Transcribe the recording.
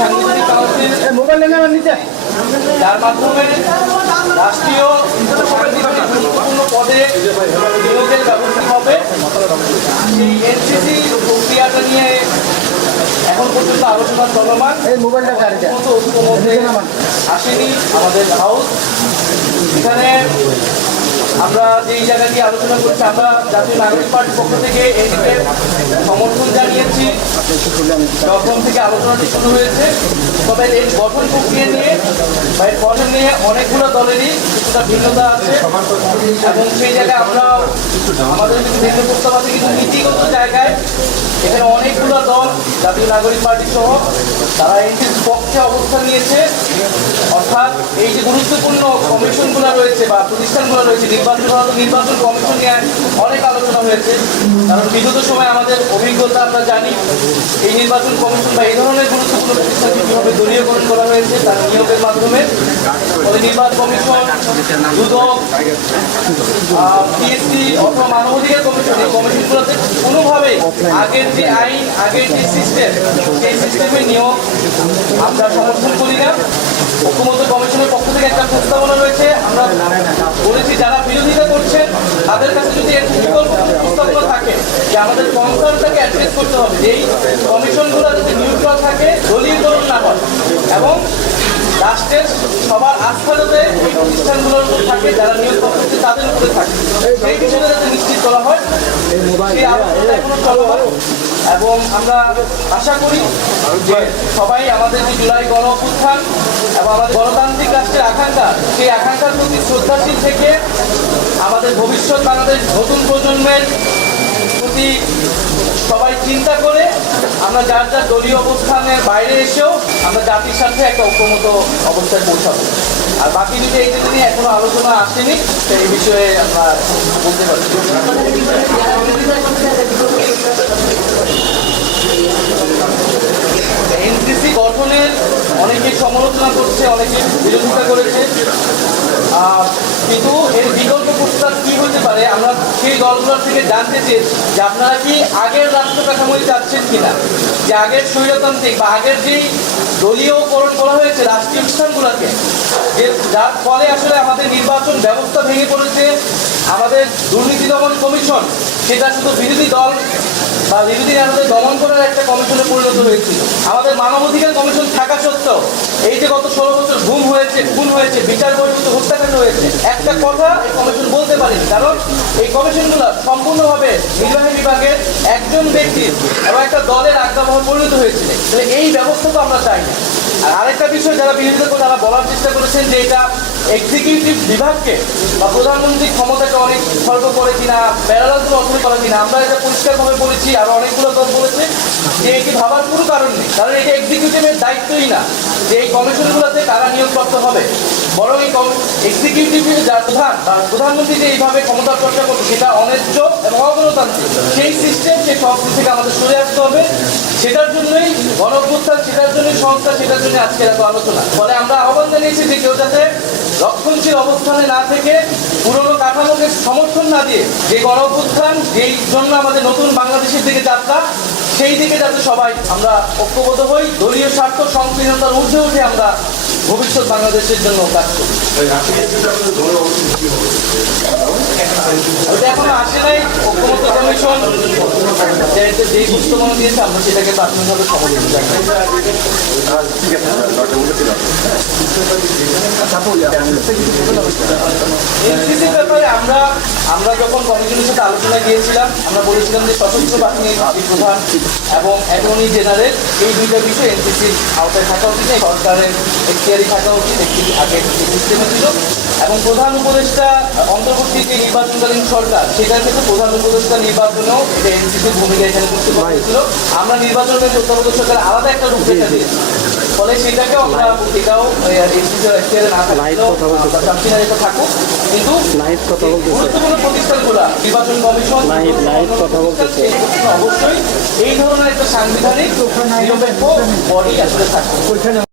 সাংবিধানিক কাউন্সিল যার মাধ্যমে রাষ্ট্রীয় গুরুত্বপূর্ণ পদে নিয়োগের ব্যবস্থা হবে। সেই এনসিসি প্রক্রিয়াটা নিয়ে এখন পর্যন্ত আলোচনা চলমান। আসেনি আমাদের হাউস। এখানে আমরা যেই জায়গা নিয়ে আলোচনা করছি, আমরা জাতীয় নাগরিক পার্টির পক্ষ থেকে এদিকে সমর্থন জানিয়েছি। যখন থেকে আলোচনাটি শুরু হয়েছে, তবে এই গঠন প্রক্রিয়া নিয়ে বা এর গঠন নিয়ে অনেকগুলো দলেরই কিছুটা ভিন্নতা আছে এবং সেই জায়গায় আমরা আমাদের কিছু ভিন্ন প্রস্তাব আছে, কিন্তু নীতিগত জায়গায় এখানে অনেকগুলো দল জাতীয় নাগরিক পার্টি সহ তারা এনসিসির পক্ষে অবস্থান নিয়েছে। অর্থাৎ এই যে গুরুত্বপূর্ণ কমিশনগুলো রয়েছে বা প্রতিষ্ঠানগুলো রয়েছে, নির্বাচন কমিশন নিয়ে অনেক আলোচনা হয়েছে। কারণ বিগত সময় আমাদের অভিজ্ঞতা আমরা জানি এই নির্বাচন কমিশন বা এই ধরনের গুরুত্বপূর্ণ প্রতিষ্ঠানকে কীভাবে দলীয়করণ করা হয়েছে তার নিয়োগের মাধ্যমে। ফলে নির্বাচন কমিশন, দুদক, পিএসসি অথবা মানবাধিকার কমিশন, এই কমিশনগুলোতে কোনোভাবেই আগের যে আইন, আগের যে সিস্টেম, সেই সিস্টেমে নিয়োগ আমরা সমর্থন করি না। ঐক্যমত্য কমিশনের পক্ষ থেকে একটা প্রস্তাবনা রয়েছে। আমরা বলেছি যারা বিরোধিতা করছেন তাদের কাছে যদি এর বিকল্প প্রস্তাবনা থাকে যে আমাদের কনসার্নটাকে অ্যাড্রেস করতে হবে, যে এই কমিশনগুলো যাতে নিউট্রাল থাকে, দলীয়করণ না হয় এবং রাষ্ট্রের সবার আস্থা যাতে এই প্রতিষ্ঠানগুলোর উপর থাকে, যারা নিয়োগ করছে তাদের উপরে থাকে, সেই বিষয়টা যাতে নিশ্চিত করা হয়, সেই আলোচনা এখনো চলমান। এবং আমরা আশা করি যে সবাই আমাদের যে জুলাই গণ অভ্যুত্থান এবং আমাদের গণতান্ত্রিক রাষ্ট্রের আকাঙ্ক্ষা, সেই আকাঙ্ক্ষার প্রতি শ্রদ্ধাশীল থেকে আমাদের ভবিষ্যৎ বাংলাদেশ নতুন প্রজন্মের প্রতি সবাই চিন্তা করে আমরা যার যার দলীয় অবস্থানের বাইরে এসেও আমরা জাতির সাথে একটা ঐক্যমত অবস্থায় পৌঁছাবো। আর বাকি যদি এই নিয়ে এখনো আলোচনা আসেনি, সেই বিষয়ে আমরা বলতে পারি। এনসিসি গঠনের অনেকে সমালোচনা করছে, অনেকে বিরোধিতা করেছে, কিন্তু এর বিকল্প প্রস্তাব কি হতে পারে আমরা সেই দলগুলোর থেকে জানতে চেয়েছি যে আপনারা কি আগের রাষ্ট্র কাঠামোই চাচ্ছেন কিনা, যে আগের স্বৈরতান্ত্রিক বা আগের যেই দলীয়করণ করা হয়েছে রাষ্ট্রীয় অনুষ্ঠানগুলোকে, যে যার ফলে আসলে আমাদের নির্বাচন ব্যবস্থা ভেঙে পড়েছে। আমাদের দুর্নীতি দমন কমিশন সেটা শুধু বিরোধী দল বা বিরোধী নেতাদের দমন করার একটা কমিশনে পরিণত হয়েছিল। আমাদের মানবাধিকার কমিশন থাকা সত্ত্বেও এই যে গত 16 বছর খুন হয়েছে, বিচার বহির্ভূত হত্যাকাণ্ড হয়েছে, একটা কথা এই কমিশন বলতে পারেনি। কারণ এই কমিশনগুলো সম্পূর্ণভাবে নির্বাহী বিভাগের একজন ব্যক্তির এবং একটা দলের আজ্ঞাবহে পরিণত হয়েছিল। তাহলে এই ব্যবস্থা তো আমরা চাই না। আর আরেকটা বিষয় যারা বিরোধিতা করে তারা বলার চেষ্টা করেছেন যে এটা এক্সিকিউটিভ বিভাগকে বা প্রধানমন্ত্রীর ক্ষমতাকে অনেক খর্ব করে কিনা, প্যারালাল অসুবিধা করে কিনা। আমরা এটা পরিষ্কারভাবে বলেছি, আর অনেকগুলো দল বলেছে যে এটি ভাবার কোনো কারণ নেই। কারণ এটা এক্সিকিউটিভের দায়িত্বই না যে এই কমিশনগুলোতে কারা নিয়োগপ্রাপ্ত হবে, বরং এই এক্সিকিউটিভের যার প্রধান বা প্রধানমন্ত্রী যে এইভাবে ক্ষমতা চর্চা করছে সেটা অন্যায্য এবং অগণতান্ত্রিক। সেই সিস্টেম, সেই সংস্কৃতি থেকে আমাদের সরে আসতে হবে। সেটার জন্যই গণঅভ্যুত্থান, সেটার জন্যই সংস্কার, সেটার জন্য আজকে এত আলোচনা। ফলে আমরা আহ্বান জানিয়েছি যে কেউ যাতে রক্ষণশীল অবস্থানে না থেকে পুরনো কাঠামোকে সমর্থন না দিয়ে যে গণঅভ্যুত্থান, যেই জন্য আমাদের নতুন বাংলাদেশের দিকে যাত্রা, সেই দিকে যাতে সবাই আমরা ঐক্যবদ্ধ হই, দলীয় স্বার্থ সংকীর্ণতার ঊর্ধ্বে উঠে আমরা ভবিষ্যৎ বাংলাদেশের জন্য কাজ করি। ওইটা এখনো আসে নাই। ঐক্যমত্য কমিশন যেই প্রস্তাবনা দিয়েছে আমরা সেটাকে প্রাথমিকভাবে সমর্থন জানাই। এনসিসির ব্যাপারে আমরা যখন কমিশনের সাথে আলোচনা গিয়েছিলাম, আমরা বলেছিলাম যে সশস্ত্র বাহিনীর প্রধান এবং অ্যাটর্নি জেনারেল এই দুইটা বিষয় এনসিসির আওতায় থাকা উচিত, সরকারের এখতিয়ারি থাকা উচিত, একটি আগে সিস্টেমে ছিল। এবং প্রধান উপদেষ্টা অন্তর্বর্তী যে নির্বাচনকালীন সরকার, সেখান থেকে প্রধান উপদেষ্টা নির্বাচনেও এটা এনসিসির ভূমিকা এখানে করতে হয়েছিল। আমরা নির্বাচনের তত্ত্বাবধায়ক সরকার আলাদা একটা রূপরেখা দিয়েছি। ফলে সেটাকেও আমরা এটাও এনসিসির এখতিয়ারে না থাকলেও আমরা চাচ্ছি না এটা থাকুক। কিন্তু গুরুত্বপূর্ণ প্রতিষ্ঠানগুলো নির্বাচন কমিশন অবশ্যই এই ধরনের একটা সাংবিধানিক নিরপেক্ষ বডি আসলে থাকবে।